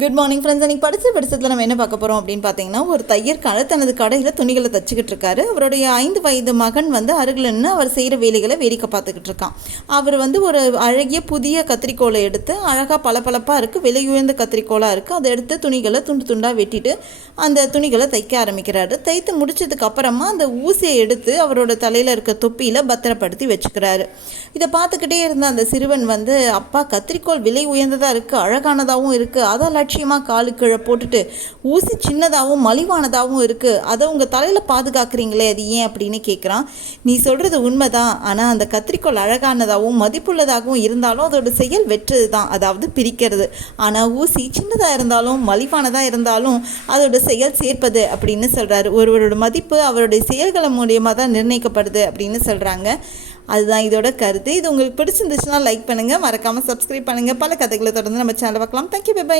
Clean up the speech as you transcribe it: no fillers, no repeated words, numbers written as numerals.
Good morning friends. அன்றைக்கி படித்ததில் நம்ம என்ன பார்க்க போகிறோம் அப்படின்னு பார்த்தீங்கன்னா, ஒரு தையற்காரர் தனது கடையில் துணிகளை தச்சுக்கிட்டு இருக்காரு. அவருடைய 5 வயது மகன் அருகில் நின்று அவர் செய்கிற வேலைகளை வேடிக்கை பார்த்துக்கிட்டு இருக்கான். அவர் ஒரு அழகிய புதிய கத்திரிக்கோலை எடுத்து அழகாக பளபளப்பாக இருக்குது, விலை உயர்ந்த கத்திரிக்கோலாக இருக்குது, அதை எடுத்து துணிகளை துண்டு துண்டாக வெட்டிட்டு அந்த துணிகளை தைக்க ஆரம்பிக்கிறாரு. தைத்து முடிச்சதுக்கு அப்புறமா அந்த ஊசியை எடுத்து அவரோட தலையில் இருக்க தொப்பியில் பத்திரப்படுத்தி வச்சுக்கிறாரு. இதை பார்த்துக்கிட்டே இருந்த அந்த சிறுவன் அப்பா, கத்திரிக்கோள் விலை உயர்ந்ததாக இருக்குது, அழகானதாகவும் இருக்குது, அதை லட்சியமாக காலு கீழே போட்டுட்டு ஊசி சின்னதாகவும் மலிவானதாகவும் இருக்குது, அதை உங்கள் தலையில் பாதுகாக்கிறீங்களே, அது ஏன் அப்படின்னு கேட்குறான். நீ சொல்கிறது உண்மைதான், ஆனால் அந்த கத்திரிக்கோள் அழகானதாகவும் மதிப்புள்ளதாகவும் இருந்தாலும் அதோட செயல் வெற்றது தான், அதாவது பிரிக்கிறது. ஆனால் ஊசி சின்னதாக இருந்தாலும் மலிவானதாக இருந்தாலும் அதோட செயல் சேர்ப்பது அப்படின்னு சொல்கிறாரு. ஒருவரோட மதிப்பு அவருடைய செயல்கள் மூலியமாக தான் நிர்ணயிக்கப்படுது அப்படின்னு சொல்கிறாங்க. அதுதான் இதோட கருத்து. இது உங்களுக்கு பிடிச்சிருந்துச்சுன்னா லைக் பண்ணுங்கள், மறக்காமல் சப்ஸ்கிரைப் பண்ணுங்கள். பல கதைகளை தொடர்ந்து நம்ம சேனலை பார்க்கலாம். Thank you, by.